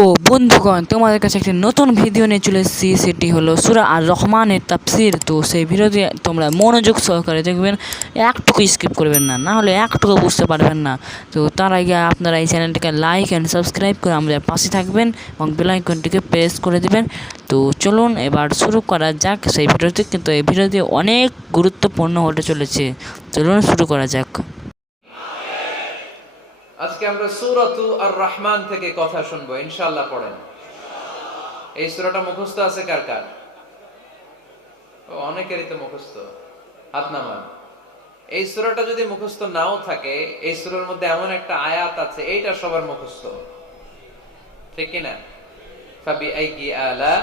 তো বন্ধুগণ, তোমাদের কাছে একটি নতুন ভিডিও নিয়ে চলে এসেছি। সেটি হলো সুরা আর রহমানের তাফসির। তো সেই ভিডিওটি তোমরা মনোযোগ সহকারে দেখবেন, একটুকু স্কিপ করবেন না না হলে একটুকু বুঝতে পারবেন না। তো তার আগে আপনারা এই চ্যানেলটিকে লাইক অ্যান্ড সাবস্ক্রাইব করে আমাদের পাশে থাকবেন এবং বেলাইকনটিকে প্রেস করে দেবেন। তো চলুন এবার শুরু করা যাক। সেই ভিডিওটি কিন্তু এই ভিডিওটি অনেক গুরুত্বপূর্ণ হতে চলেছে। চলুন শুরু করা যাক। আজকে আমরা সূরাতু আর রহমান থেকে কথা শুনব, ইনশাআল্লাহ পড়েন। এই সূরাটা মুখস্থ আছে কার কার? অনেকেরই তো মুখস্থ। হাত নামান। এই সূরাটা যদি মুখস্থ নাও থাকে, এই সূরার মধ্যে এমন একটা আয়াত আছে, এইটা সবার মুখস্থ। ঠিক কি না ফাবি আইকি আলা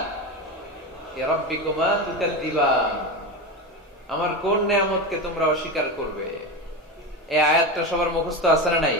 রাব্বিকুমা তুকাদ্দিবান। আমার কোন নিয়ামতকে তোমরা অস্বীকার করবে? এই আয়াতটা সবার মুখস্থ আছে না নাই?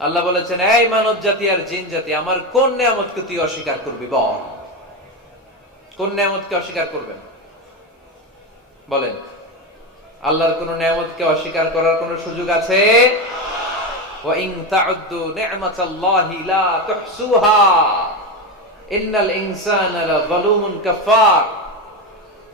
আল্লাহ বলেছেন, এই মানব জাতি আর জিন জাতি আমার কোন নিয়ামতকে তুই অস্বীকার করবি বল? কোন নিয়ামতকে অস্বীকার করবেন? বলেন, আল্লাহর কোন নিয়ামতকে অস্বীকার করার কোন সুযোগ আছে? ইন্নাল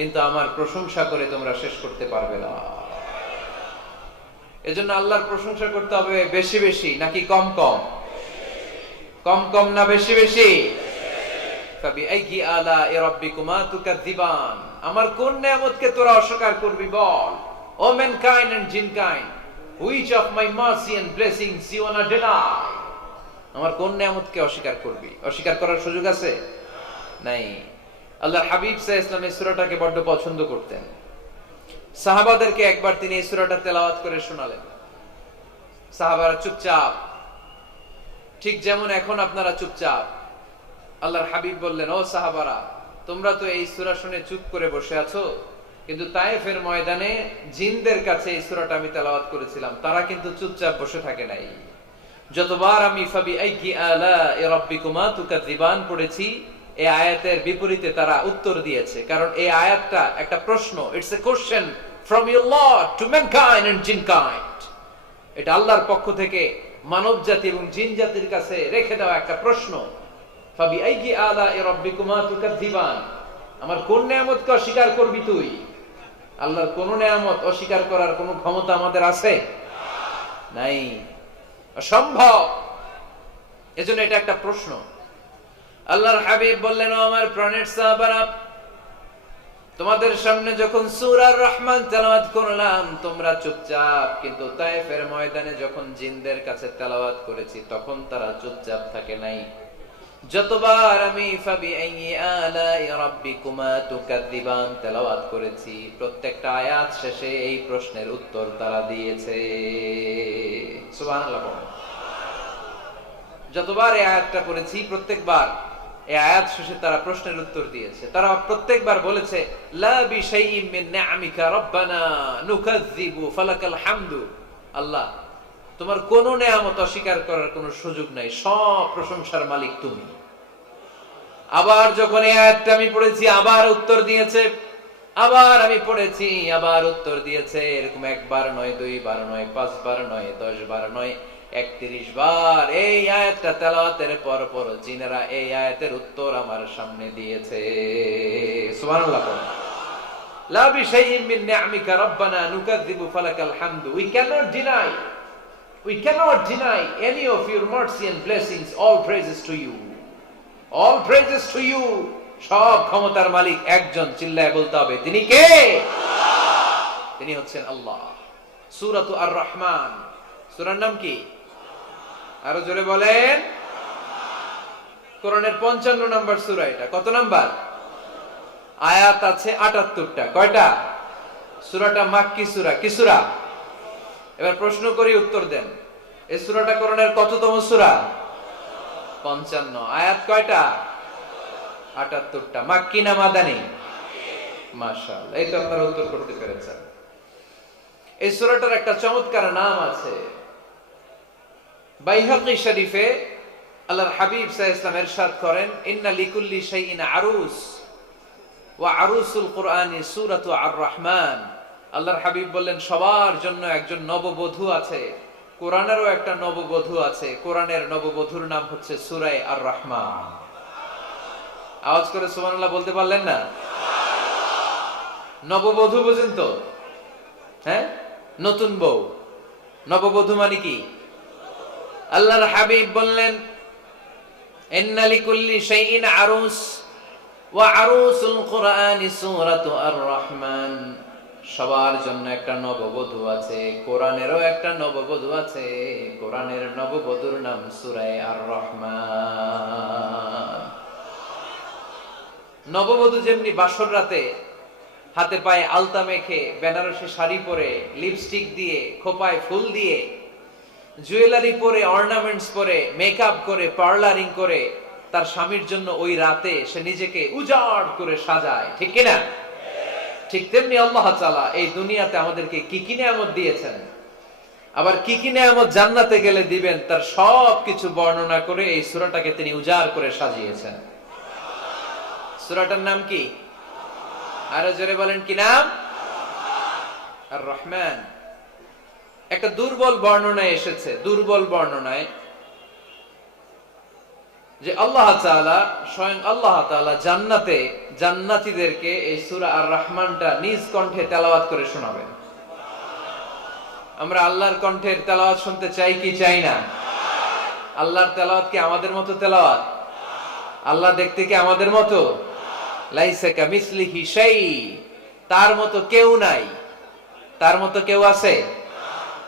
কিন্তু আমার প্রশংসা করে তোমরা শেষ করতে পারবে না। এজন্য আল্লাহর প্রশংসা করতে হবে বেশি বেশি, নাকি কম কম? কম কম না বেশি বেশি? আমার কোন নিয়ামতকে তোরা অস্বীকার করবি বল? O mankind and jinnkind which of my mercy and blessings you deny আমার কোন নিয়ামতকে অস্বীকার করবি? অস্বীকার করার সুযোগ আছে? নাই। আল্লাহর হাবিব সাহেব ইসলাম এই সূরাটাকে বড্ড পছন্দ করতেন। সাহাবাদেরকে একবার তিনি এই সূরাটা তেলাওয়াত করে শোনালেন। সাহাবারা চুপচাপ। ঠিক যেমন এখন আপনারা চুপচাপ। আল্লাহর হাবিব বললেন, ও সাহাবারা, তোমরা তো এই সূরা শুনে চুপ করে বসে আছো। কিন্তু তায়েফের ময়দানে জিনদের কাছে এই সুরাটা আমি তেলাওয়াত করেছিলাম। তারা কিন্তু চুপচাপ বসে থাকে নাই। যতবার আমি ফাবি আলা রাব্বিকুমা তুকাযিবান পড়েছি এই আয়াতের বিপরীতে তারা উত্তর দিয়েছে। কারণ এই আয়াতটা একটা প্রশ্ন it's a question from your lord to mankind and jinnkind এটা আল্লাহর পক্ষ থেকে মানব জাতি এবং জিন জাতির কাছে রেখে দেওয়া একটা প্রশ্ন। ফাবি আইকি আলা রাব্বিকুমা তুকাযিবান আমার কোন নিয়ামতকে অস্বীকার করবি তুই? আল্লাহর কোন নিয়ামত অস্বীকার করার কোন ক্ষমতা আমাদের আছে? নাই। অসম্ভব। এজন্য এটা একটা প্রশ্ন। আল্লাহর হাবিব বললেন আমার প্রাণের সাহাবারা, তোমাদের সামনে যখন সূরার রহমান তেলাওয়াত করলাম, তোমরা চুপচাপ, কিন্তু তায়েফের ময়দানে যখন জিনদের কাছে তেলাওয়াত করেছি, তখন তারা চুপচাপ থাকে নাই। যতবার আমি ফাবি আলাই রাব্বিকুমা তুকাদ্দিবান তেলাওয়াত করেছি, প্রত্যেকটা আয়াত শেষে এই প্রশ্নের উত্তর তারা দিয়েছে। সুবহানাল্লাহ যতবার এই আয়াতটা পড়েছি প্রত্যেকবার এই আয়াত শেষে তারা প্রশ্নের উত্তর দিয়েছে। তারা প্রত্যেকবার বলেছে আল্লাহ, তোমার কোন নেয়ামত অস্বীকার করার কোনো সুযোগ নাই, সব প্রশংসার মালিক তুমি। আবার যখন এই আয়াতটা আমি পড়েছি, আবার উত্তর দিয়েছে। আবার আমি পড়েছি, আবার উত্তর দিয়েছে। এরকম একবার নয় দুই দুইবার নয় পাঁচ পাঁচবার নয় দশ বার নয় একত্রিশ বার এই আয়াতটা তেলাওয়াতের পর পর জিনেরা এই আয়াতের উত্তর আমার সামনে দিয়েছে. সব ক্ষমতার মালিক একজন তিনি কে? তিনি হচ্ছেন আল্লাহ। সুরাত আর রহমান সুরার নাম কি? আরও জোরে বলেন। কোরআনের পঞ্চান্ন নাম্বার সুরা এটা। কত নাম্বার? আয়াত আছে আটাত্তরটা। কয়টা? সুরাটা মাক্কি সুরা। কি সুরা? এবার প্রশ্ন করি, উত্তর দেন। এই সুরাটা কোরআনের কততম সুরা? পঞ্চান্ন। আয়াত কয়টা? আটাত্তরটা। মাক্কি না মাদানি? মাশাল এই তো আপনারা উত্তর করতে পেরেছেন। এই সুরাটার একটা চমৎকার নাম আছে। বাইহাকি শরীফে আল্লাহর হাবিব সাহ ইসলাম এরশাদ করেন, ইন্না লিকুল্লি শাইইন আরুস, ওয়া আরুসুল কোরআনি সূরাতু আর রহমান আল্লাহর হাবিব বললেন, সবার জন্য একজন নববধূ আছে, কোরআনেরও একটা নববধূ আছে, কোরআনের নববধূর নাম হচ্ছে সুরাই আর রহমান আওয়াজ করে সুবহানাল্লাহ বলতে পারলেন না? নববধূ বুঝেন তো? হ্যাঁ? নতুন বউ। নববধূ মানে কি? আল্লাহর হাবিব বললেন, ইন্না লিকুল্লি শাইইন আরুস, ওয়া আরুসুল কোরআনি সূরাতু আর রহমান সবার জন্য একটা নববধূ আছে, কোরআনেরও একটা নববধূ আছে, কোরআনের নববধূর নাম সূরায়ে আর রহমান নববধূ যেমনি বাসর রাতে হাতে পায়ে আলতা মেখে বেনারসি শাড়ি পরে লিপস্টিক দিয়ে, খোপায় ফুল দিয়ে জুয়েলারি পরে অর্নামেন্টস পরে মেকআপ করে পার্লারিং করে, তার স্বামীর জন্য ওই রাতে সে নিজেকে উজাড় করে সাজায়, ঠিক কিনা? ঠিক তেমনি আল্লাহ তাআলা এই দুনিয়াতে আমাদেরকে কি কি নিয়ামত দিয়েছেন? আবার কি কি নিয়ামত জান্নাতে গেলে দিবেন, তার সব কিছু বর্ণনা করে এই সূরাটাকে তিনি উজাড় করে সাজিয়েছেন। সূরাটার নাম কি? আরও জোরে বলেন কি নাম? আর রহমান একটা দুর্বল বর্ণনায় এসেছে, দুর্বল বর্ণনায় যে আল্লাহ স্বয়ং আল্লাহ জান্নাতে জান্নাতীদেরকে এই সূরা আর রহমানটা নিজ কণ্ঠে তেলাওয়াত করে শোনাবেন। আমরা আল্লাহর কণ্ঠের তেলাওয়াত শুনতে চাই কি চাই না? আল্লাহর তেলাওয়াত কি আমাদের মতো তেলাওয়াত? আল্লাহ দেখতে কি আমাদের মতো? তার মতো কেউ নাই। তার মতো কেউ আছে?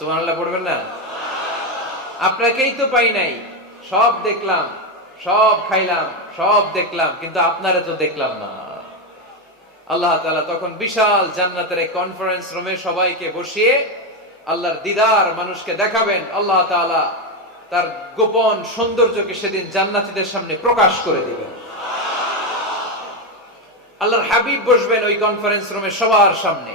সুবহানাল্লাহ পড়বেন না? আপনাকেই তো পাই নাই। সব দেখলাম, সব খাইলাম, সব দেখলাম, কিন্তু আপনারে তো দেখলাম না। আল্লাহ তাআলা তখন বিশাল জান্নাতের কনফারেন্স রুমে সবাইকে বসিয়ে আল্লাহর দিদার মানুষকে দেখাবেন। আল্লাহ তার গোপন সৌন্দর্যকে সেদিন জান্নাতীদের সামনে প্রকাশ করে দিবেন। আল্লাহর হাবিব বসবেন ওই কনফারেন্স রুমে সবার সামনে।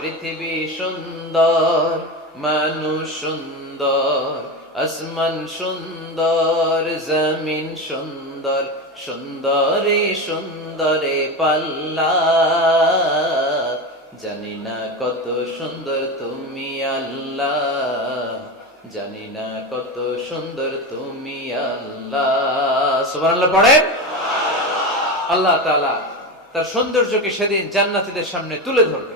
পৃথিবী সুন্দর, মানুষ সুন্দর, আসমান সুন্দর, জমিন সুন্দর, সুন্দরে সুন্দরে পাল্লা। জানি না কত সুন্দর তুমি আল্লাহ, জানি না কত সুন্দর তুমি আল্লাহ। সুবহানাল্লাহ পড়ে? আল্লাহ তাআলা তার সৌন্দর্যকে সেদিন জান্নাতিদের সামনে তুলে ধরবে।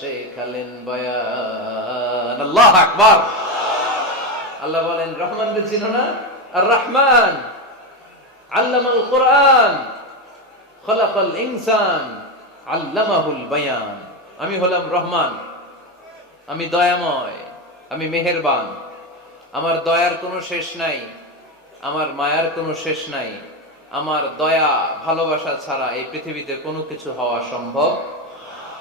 শেখালেন বায়ান। আল্লাহ আকবার। আল্লাহ বলেন চিনো না? আর রহমান, আল্লামাল কোরআন, খলাকাল ইনসান, আল্লামাহুল আমি হলাম রহমান, আমি দয়াময়, আমি মেহেরবান। আমার দয়ার কোনো শেষ নাই, আমার মায়ার কোনো শেষ নাই। আমার দয়া, ভালোবাসা ছাড়া এই পৃথিবীতে কোনো কিছু হওয়া সম্ভব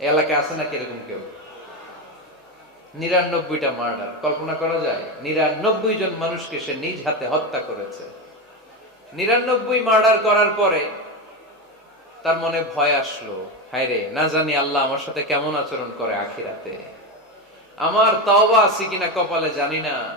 এলাকায় আছে নাকি এরকম কেউ? নিরানব্বইটা মার্ডার, কল্পনা করা যায়? নিরানব্বই জন মানুষকে সে নিজ হাতে হত্যা করেছে। নিরানব্বই মার্ডার করার পরে তার মনে ভয় আসলো, হায় রে, না জানি আল্লাহ আমার সাথে কেমন আচরণ করে আখিরাতে। আমার তাওবা আছে কিনা কপালে জানি না